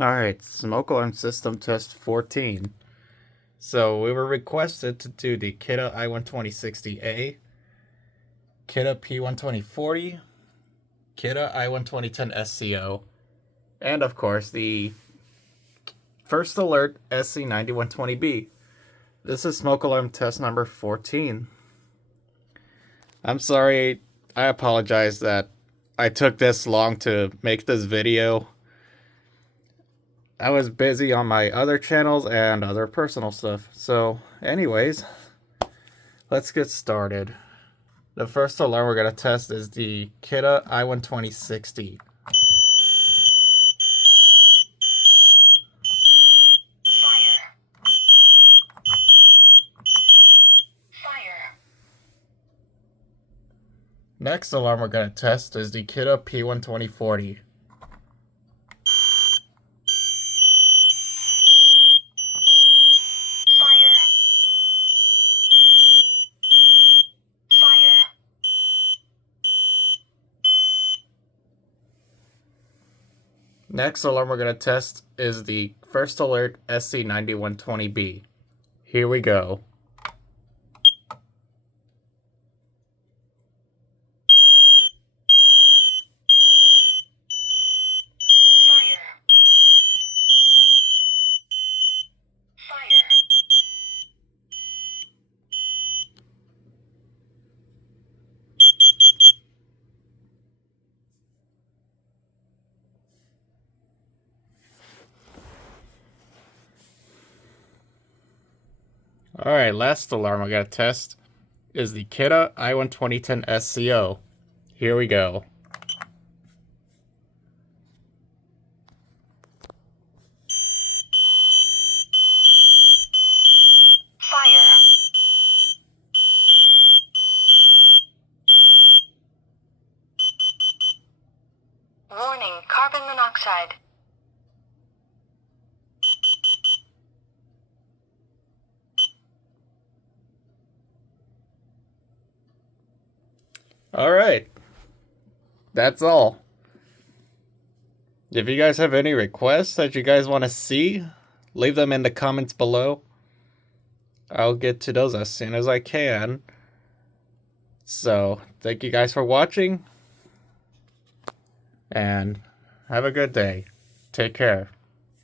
Alright, smoke alarm system test 14. So we were requested to do the Kidde I-12060A, Kidde P12040, Kidde I-12010 SCO, and of course the First Alert SC9120B. This is smoke alarm test number 14. I'm sorry, I apologize that I took this long to make this video. I was busy on my other channels and other personal stuff. So, anyways, let's get started. The first alarm we're going to test is the Kidde I-12060. Next alarm we're going to test is the Kidde P12040. Next alarm we're going to test is the First Alert SC9120B. Here we go. Alright, last alarm I gotta test is the Kidde I-12010 SCO. Here we go. Warning, carbon monoxide. Alright, that's all. If you guys have any requests that you guys want to see, leave them in the comments below. I'll get to those as soon as I can. So, thank you guys for watching, and have a good day. Take care.